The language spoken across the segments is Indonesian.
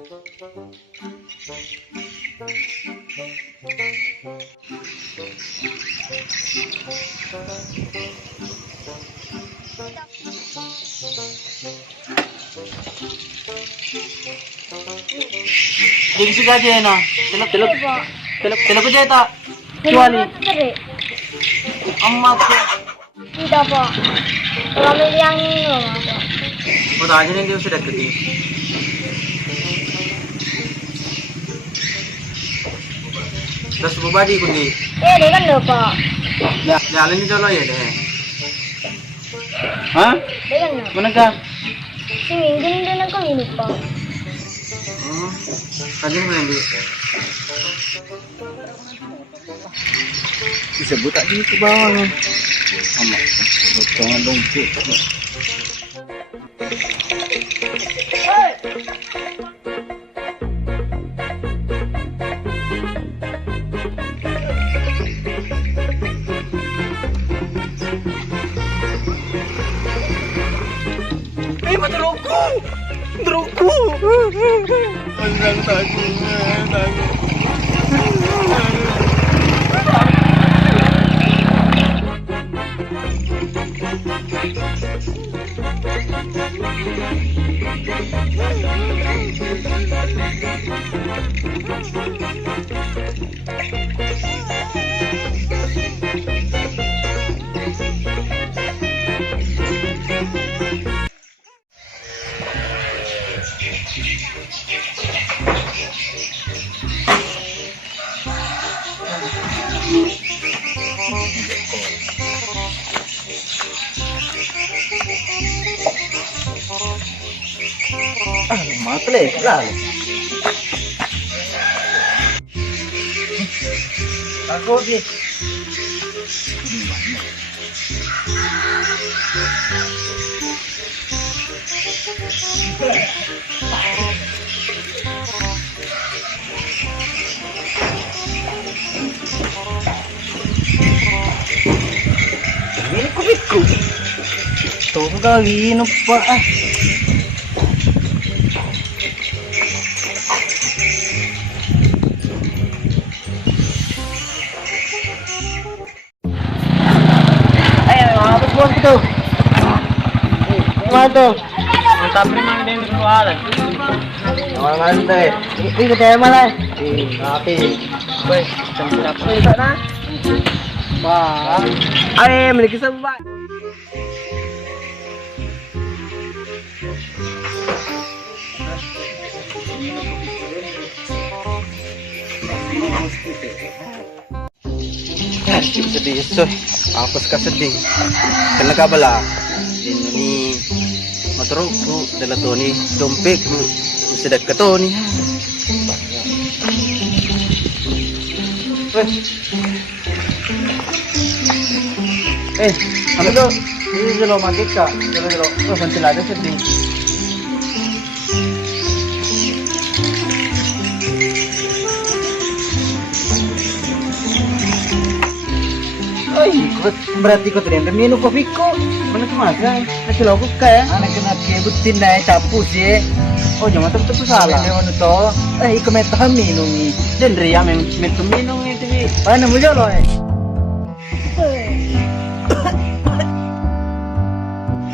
Di sini aja no. Telok Po. telok aja tak. Kecuali Seri. amat. Tidak po. Kalau yang ini loh po. Oh, tanya nih dia sudah gede. Terus bubadi kundi. Dia kan loh po. Ya, jalan ini dulu ya deh. Hah? Dia kan loh. Mana kah? Si Minggin dia nak ini po. Kanjeng nanti. Disebut tadi ke bawah nih. Amat. Jangan dong sih. Materoko. Materoko. Andang takut. Matle, lah. Aku di. Ini kubiku. Tuh kali lupa ah. Buat itu. Mana? Mantap memang dia berjualan. Awal mantai. Ini kita mana? Tapi, baik. Sampai di sana. Wah, ayo memiliki sebab. Sedih so, apa sekarang sedih? Kena kabala, ini motorku dalam toni dompetku sedek ke toni. Apa tu? Ini jelo magika, jelo. Oh, nanti lada sedih. Berarti kau terima minum kopi ko. Mana kemasan? Nanti lagu kaya. Anak kena kebutin naik capu sih. Oh jangan terus salah. Ini to. Ikut metah minum ni. Dan ria metu minum ni tu. Mana mujur loh.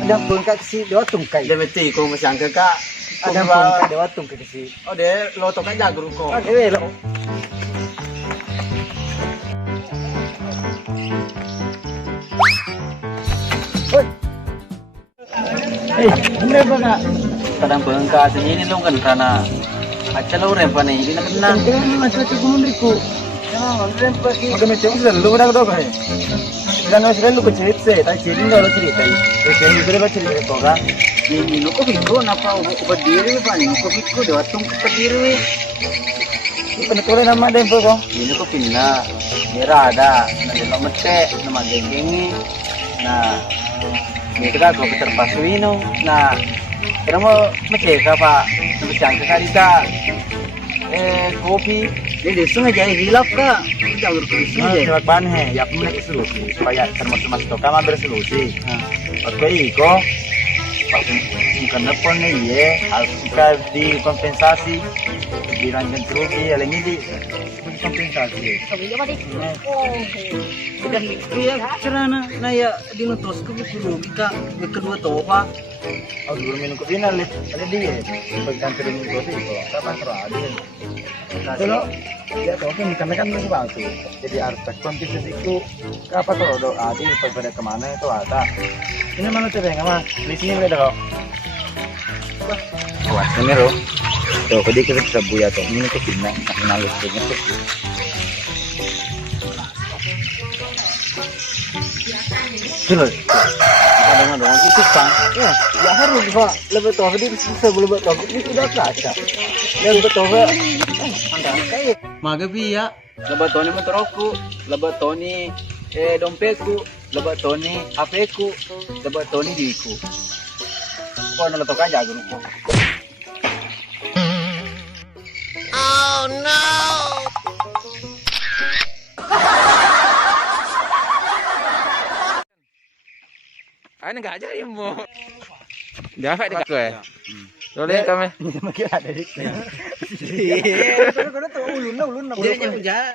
Ada bengkak si dua tungkai. Dia mesti kau masih angkat kak. Ada bengkak dua tungkai si. Oh dia lo tu kan jago kau. Ada lo. Ini apa kadang bengkak ini lo kan karena acara lo rempa nih ini nak kena. Ini macam kumundriku. Jangan rempa ini. Maka macam itu lo berapa doa kan? Jangan macam lo kecil sih, tapi cerita lo cerita. Jadi berapa cerita kau kan? Ini lo kau biku napa ubat diri apa nih? Kau biku dua tung berdiri. Ini penekole nama ada info kau? Ini kau pindah. Merah ada, nanti lo mete, nama geng-gengi. Nah. Ini kita kau terpasuino. Nah, kita mau macam apa? Macam kita kopi. Jadi sungai jaya hilap kak. Jalur ke sungai. Nah, ban he. Ya punya solusi supaya termasuk masuk kamar bersolusi. Oke, iko. bukan telepon nih ya, harus kita dikompensasi, diranjang kerugi, yang ini dikompensasi. Sabi niya mati. Oh. Sudah, iya cerana, nah ya di nutos ke dulu kita kedua tuh pak. Oh dulu minum kopi nih, ada dia, bagian turun kopi itu, kapan terus ada. Kalau ya tuh kan kan itu batu, jadi artefak kompensasi itu apa tuh do adil pada kemana itu ada. Ini mana tuh yang apa? Di sini ada kok. Wah, ini loh. Tuh, kodi kita bisa buya tuh. Ini tuh pindah, kenal itu tuh. Tuh, ada dong itu kan. Ya harus pak. Lebih tahu dia bisa lebih tahu. Ini sudah kaca. Lebih tahu. Anda kayak. Magabi ya. Lebih tahu ni motorku. Lebih tahu ni dompetku. Lebih tahu ni HP-ku. Lebih tahu ni diriku. Kau nak tahu aja guruku. Oh no. Ano nggak aja yung mo? Dapat dekat ko eh. Boleh kami. Makin ada itu. Iya. Kalau tuh ulun na. Jadi jangan.